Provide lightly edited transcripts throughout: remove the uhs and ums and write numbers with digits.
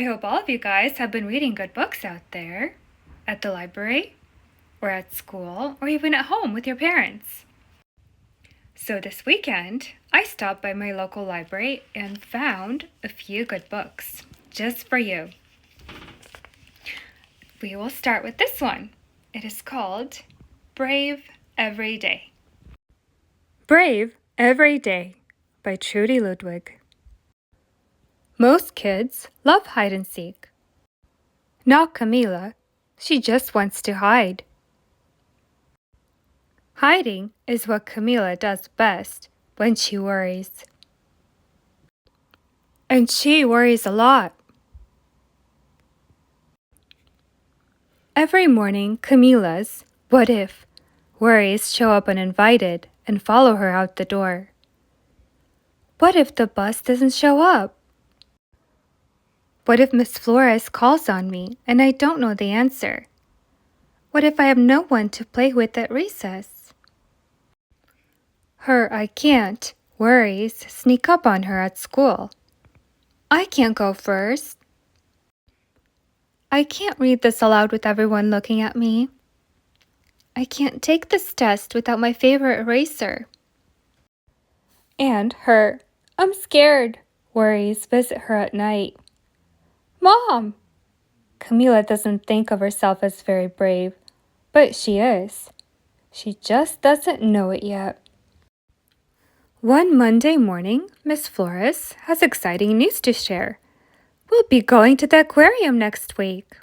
I hope all of you guys have been reading good books out there, at the library, or at school, or even at home with your parents. So this weekend, I stopped by my local library and found a few good books, just for you. We will start with this one. It is called Brave Every Day. Brave Every Day by Trudy Ludwig. Most kids love hide and seek. Not Camila. She just wants to hide. Hiding is what Camila does best when she worries. And she worries a lot. Every morning, Camila's what if worries show up uninvited and follow her out the door. What if the bus doesn't show up? What if Miss Flores calls on me and I don't know the answer? What if I have no one to play with at recess? Her I can't worries sneak up on her at school. I can't go first. I can't read this aloud with everyone looking at me. I can't take this test without my favorite eraser. And her I'm scared worries visit her at night. Mom! Camila doesn't think of herself as very brave, but she is. She just doesn't know it yet. One Monday morning, Miss Flores has exciting news to share. We'll be going to the aquarium next week.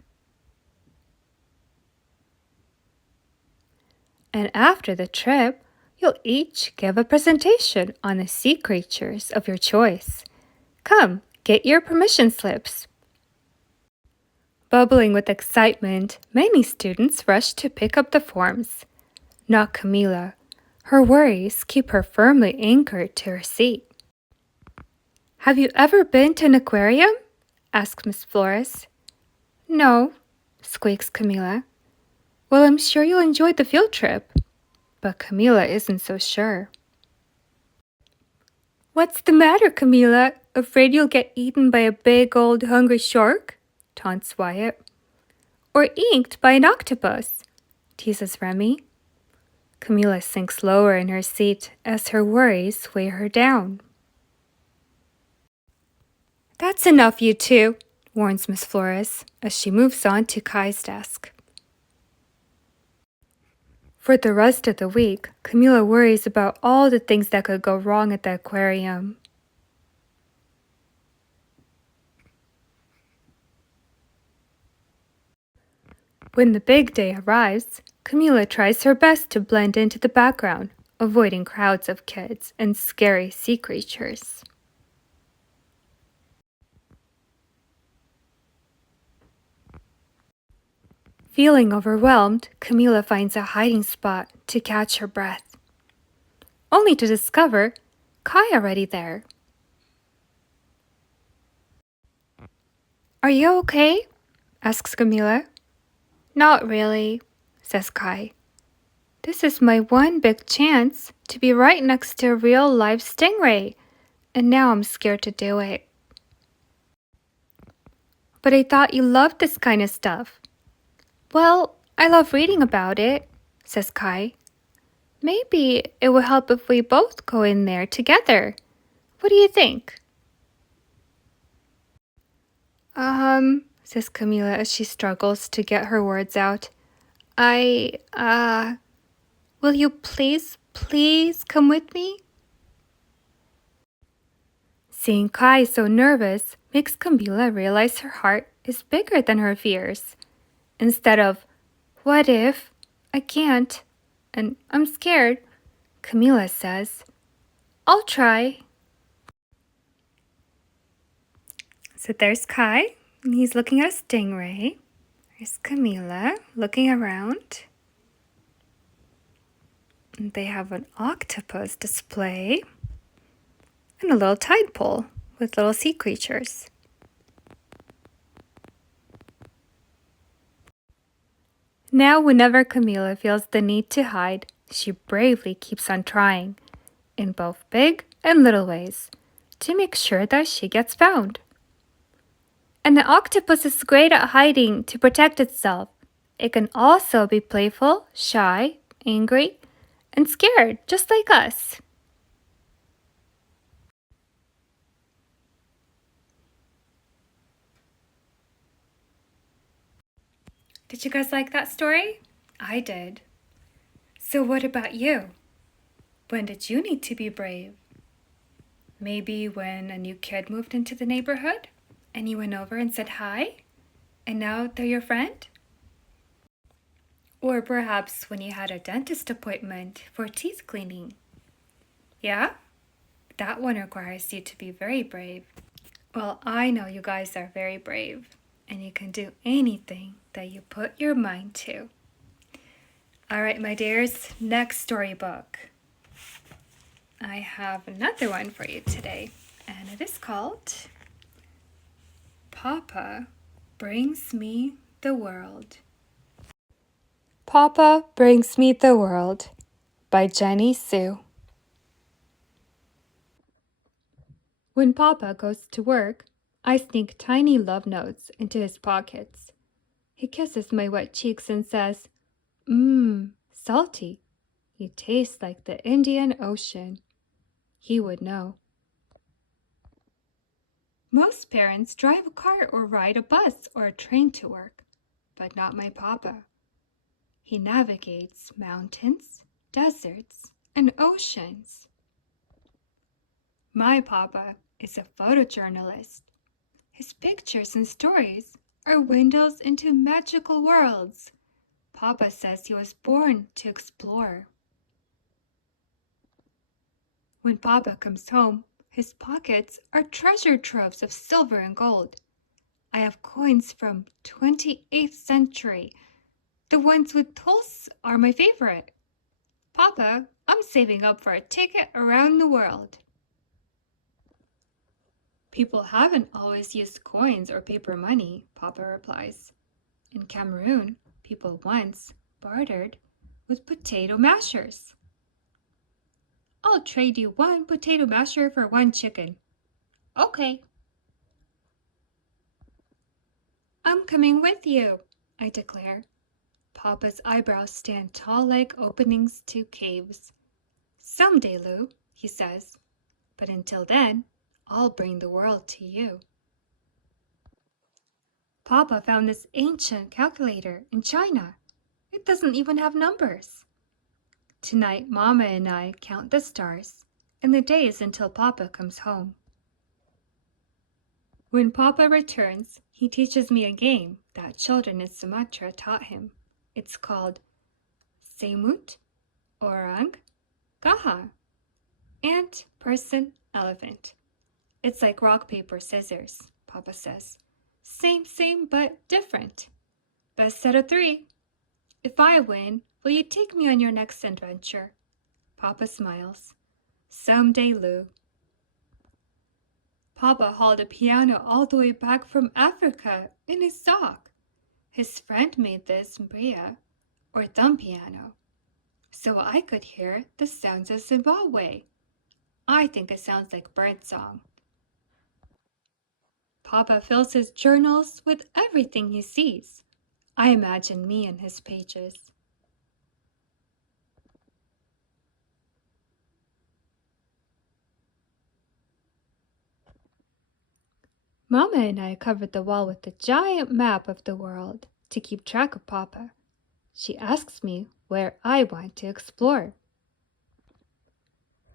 And after the trip, you'll each give a presentation on the sea creatures of your choice. Come, get your permission slips. Bubbling with excitement, many students rush to pick up the forms. Not Camila. Her worries keep her firmly anchored to her seat. Have you ever been to an aquarium? Asks Miss Flores. No, squeaks Camila. Well, I'm sure you'll enjoy the field trip. But Camila isn't so sure. What's the matter, Camila? Afraid you'll get eaten by a big old hungry shark? Taunts Wyatt. Or inked by an octopus, teases Remy. Camila sinks lower in her seat as her worries weigh her down. That's enough, you two, warns Miss Flores as she moves on to Kai's desk. For the rest of the week, Camila worries about all the things that could go wrong at the aquarium. When the big day arrives, Camila tries her best to blend into the background, avoiding crowds of kids and scary sea creatures. Feeling overwhelmed, Camila finds a hiding spot to catch her breath, only to discover Kai already there. Are you okay? Asks Camila. Not really, says Kai. This is my one big chance to be right next to a real live stingray, and now I'm scared to do it. But I thought you loved this kind of stuff. Well, I love reading about it, says Kai. Maybe it will help if we both go in there together. What do you think? Says Camila as she struggles to get her words out. Will you please come with me? Seeing Kai so nervous makes Camila realize her heart is bigger than her fears. Instead of, what if, I can't, and I'm scared, Camila says, I'll try. So there's Kai, and he's looking at a stingray. There's Camila looking around. And they have an octopus display and a little tide pool with little sea creatures. Now, whenever Camila feels the need to hide, she bravely keeps on trying, in both big and little ways, to make sure that she gets found. And the octopus is great at hiding to protect itself. It can also be playful, shy, angry, and scared, just like us. Did you guys like that story? I did. So what about you? When did you need to be brave? Maybe when a new kid moved into the neighborhood and you went over and said hi, and now they're your friend? Or perhaps when you had a dentist appointment for teeth cleaning. Yeah? That one requires you to be very brave. Well, I know you guys are very brave, and you can do anything that you put your mind to. All right, my dears, next storybook. I have another one for you today, and it is called Papa Brings Me the World. Papa Brings Me the World by Jenny Sue. When Papa goes to work, I sneak tiny love notes into his pockets. He kisses my wet cheeks and says, salty. You taste like the Indian Ocean. He would know. Most parents drive a car or ride a bus or a train to work, but not my Papa. He navigates mountains, deserts, and oceans. My Papa is a photojournalist. His pictures and stories are windows into magical worlds. Papa says he was born to explore. When Papa comes home, his pockets are treasure troves of silver and gold. I have coins from 28th century. The ones with tulsi are my favorite. Papa, I'm saving up for a ticket around the world. People haven't always used coins or paper money, Papa replies. In Cameroon, people once bartered with potato mashers. I'll trade you one potato masher for one chicken. Okay. I'm coming with you, I declare. Papa's eyebrows stand tall like openings to caves. Someday, Lou, he says, but until then, I'll bring the world to you. Papa found this ancient calculator in China. It doesn't even have numbers. Tonight, Mama and I count the stars and the days until Papa comes home. When Papa returns, he teaches me a game that children in Sumatra taught him. It's called Semut, Orang, Gaha, Ant, Person, Elephant. It's like rock, paper, scissors, Papa says. Same, but different. Best set of three. If I win, will you take me on your next adventure? Papa smiles. Someday, Lou. Papa hauled a piano all the way back from Africa in his sock. His friend made this mbria, or thumb piano, so I could hear the sounds of Zimbabwe. I think it sounds like birdsong. Papa fills his journals with everything he sees. I imagine me in his pages. Mama and I covered the wall with a giant map of the world to keep track of Papa. She asks me where I want to explore.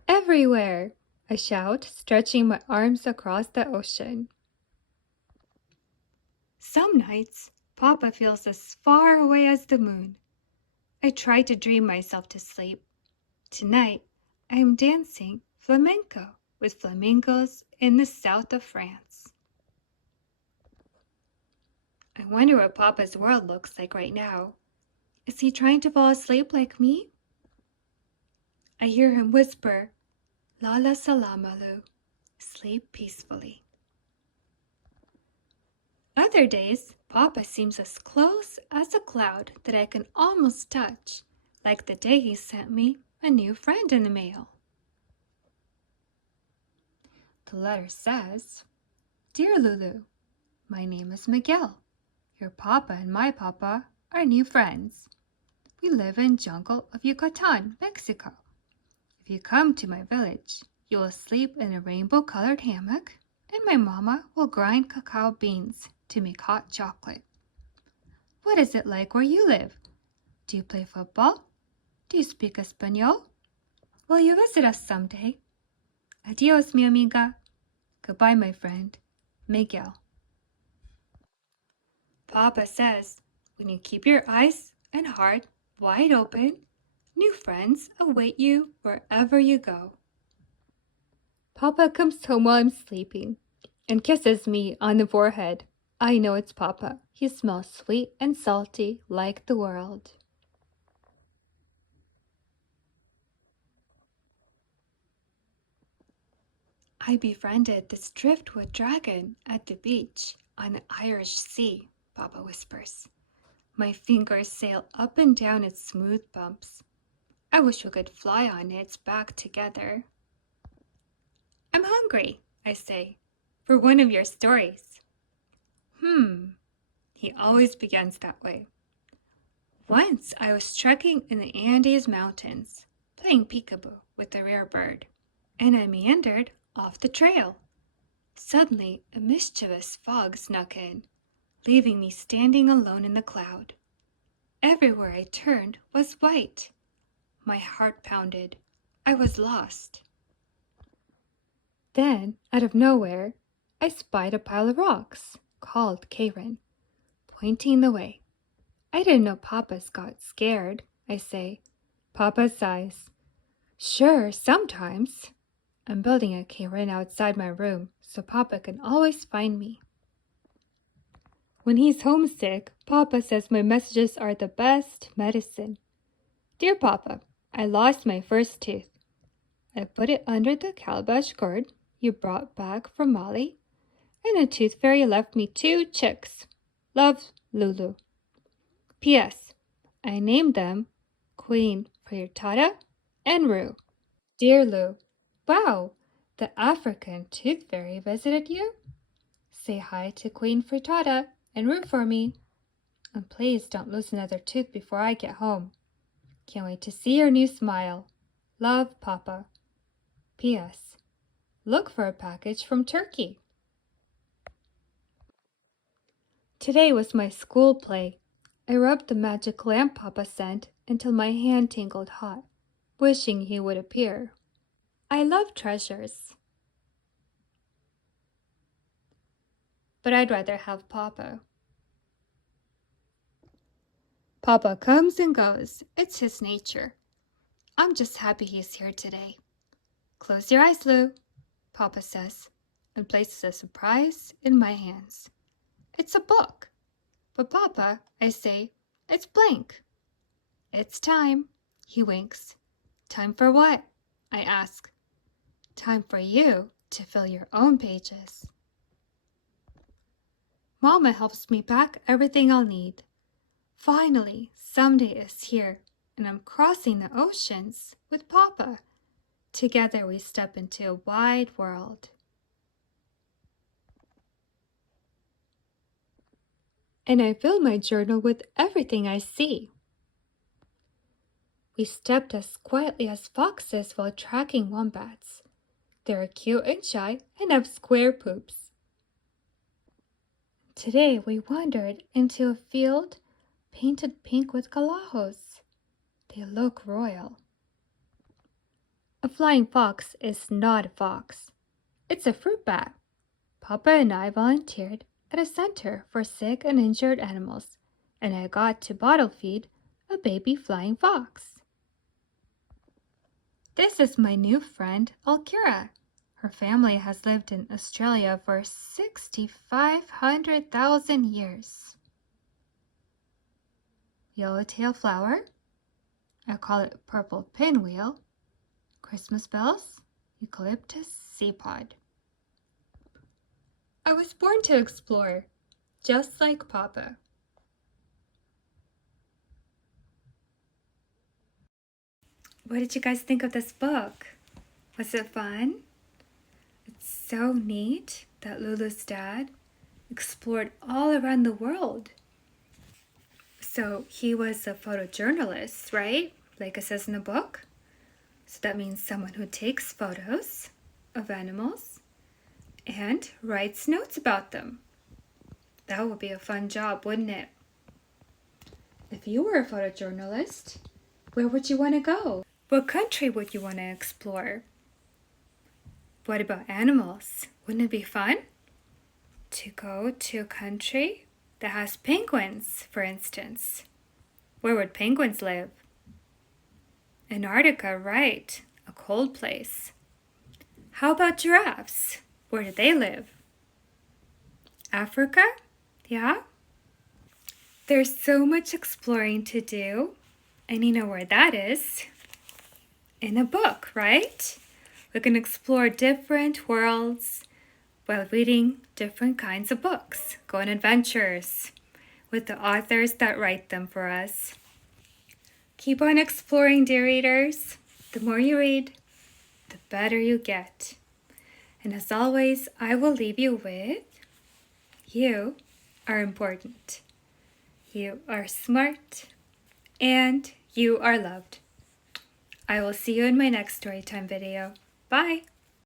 Everywhere, I shout, stretching my arms across the ocean. Some nights, Papa feels as far away as the moon. I try to dream myself to sleep. Tonight, I am dancing flamenco with flamingos in the south of France. I wonder what Papa's world looks like right now. Is he trying to fall asleep like me? I hear him whisper, Lala Salamalu, sleep peacefully. Other days, Papa seems as close as a cloud that I can almost touch, like the day he sent me a new friend in the mail. The letter says, Dear Lulu, My name is Miguel. Your papa and my papa are new friends. We live in jungle of Yucatan, Mexico. If you come to my village, you will sleep in a rainbow-colored hammock, and my mama will grind cacao beans to make hot chocolate. What is it like where you live? Do you play football? Do you speak Espanol? Will you visit us someday? Adios, mi amiga. Goodbye, my friend. Miguel. Papa says, when you keep your eyes and heart wide open, new friends await you wherever you go. Papa comes home while I'm sleeping and kisses me on the forehead. I know it's Papa. He smells sweet and salty like the world. I befriended this driftwood dragon at the beach on the Irish Sea, Papa whispers. My fingers sail up and down its smooth bumps. I wish we could fly on its back together. I'm hungry, I say, for one of your stories. He always begins that way. Once I was trekking in the Andes Mountains, playing peekaboo with a rare bird, and I meandered off the trail. Suddenly, a mischievous fog snuck in, leaving me standing alone in the cloud. Everywhere I turned was white. My heart pounded. I was lost. Then, out of nowhere, I spied a pile of rocks, called Karen, pointing the way. I didn't know Papa's got scared, I say. Papa sighs. Sure, sometimes. I'm building a Karen outside my room so Papa can always find me. When he's homesick, Papa says my messages are the best medicine. Dear Papa, I lost my first tooth. I put it under the calabash gourd you brought back from Mali, and the tooth fairy left me 2 chicks. Love, Lulu. P.S. I named them Queen Fritada and Rue. Dear Lou, wow, the African tooth fairy visited you? Say hi to Queen Fritada and Rue for me. And please don't lose another tooth before I get home. Can't wait to see your new smile. Love, Papa. P.S. Look for a package from Turkey. Today was my school play. I rubbed the magic lamp Papa sent until my hand tingled hot, wishing he would appear. I love treasures, but I'd rather have Papa. Papa comes and goes. It's his nature. I'm just happy he's here today. Close your eyes, Lou, Papa says, and places a surprise in my hands. It's a book. But Papa, I say, it's blank. It's time, he winks. Time for what? I ask. Time for you to fill your own pages. Mama helps me pack everything I'll need. Finally, someday is here, and I'm crossing the oceans with Papa. Together we step into a wide world. And I fill my journal with everything I see. We stepped as quietly as foxes while tracking wombats. They're cute and shy and have square poops. Today we wandered into a field painted pink with galahos. They look royal. A flying fox is not a fox. It's a fruit bat. Papa and I volunteered at a center for sick and injured animals, and I got to bottle feed a baby flying fox. This is my new friend, Alkira. Her family has lived in Australia for 6,500,000 years. Yellowtail flower, I call it purple pinwheel. Christmas bells, eucalyptus seapod. I was born to explore, just like Papa. What did you guys think of this book? Was it fun? It's so neat that Lulu's dad explored all around the world. So he was a photojournalist, right? Like it says in the book. So that means someone who takes photos of animals and writes notes about them. That would be a fun job, wouldn't it? If you were a photojournalist, where would you want to go? What country would you want to explore? What about animals? Wouldn't it be fun to go to a country that has penguins, for instance? Where would penguins live? Antarctica, right, a cold place. How about giraffes? Where do they live? Africa? Yeah? There's so much exploring to do, and you know where that is? In a book, right? We can explore different worlds while reading different kinds of books, go on adventures with the authors that write them for us. Keep on exploring, dear readers. The more you read, the better you get. And as always, I will leave you with, you are important. You are smart, and you are loved. I will see you in my next Storytime video. Bye!